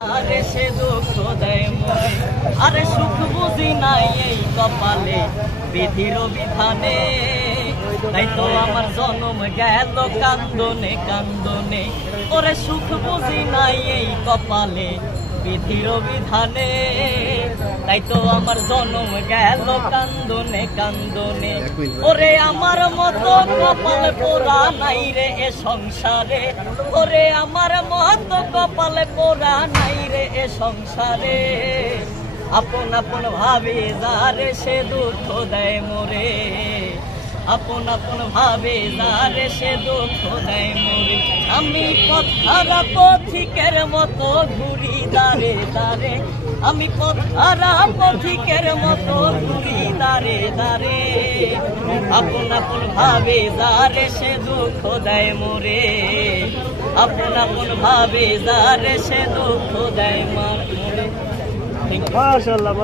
আরে সে দুঃখ দেয় মনে, আরে সুখ বুঝি নাই এই কপালে বিধির বিধানে। তাই তো আমার জন্ম গেল কান্দনে কান্দনে, ওরে সুখ বুঝি নাই এই কপালে বিধির বিধানে। তাই তো আমার জন্ম গেল কান্দনে কান্দনে, ওরে আমার মতো কপাল পোড়া নাই রে এ সংসারে, ওরে আমার মতো কপাল পোড়া নাই রে এ সংসারে। আপন আপন ভাবে যারে সে দুঃখ দেয় মোরে, আপন আপন ভাবে যারে সে দুঃখ দেয় মোরে। আমি পথহারা পথিকের মতো ঘুরি দারে দারে, আমি পথহারা পথিকের মতো ঘুরি দারে দারে। আপন আপন ভাবে যারে সে দুঃখ দেয় মোরে, আপন আপন ভাবে যারে সে দুঃখ দেয় মোরে। মাশাআল্লাহ।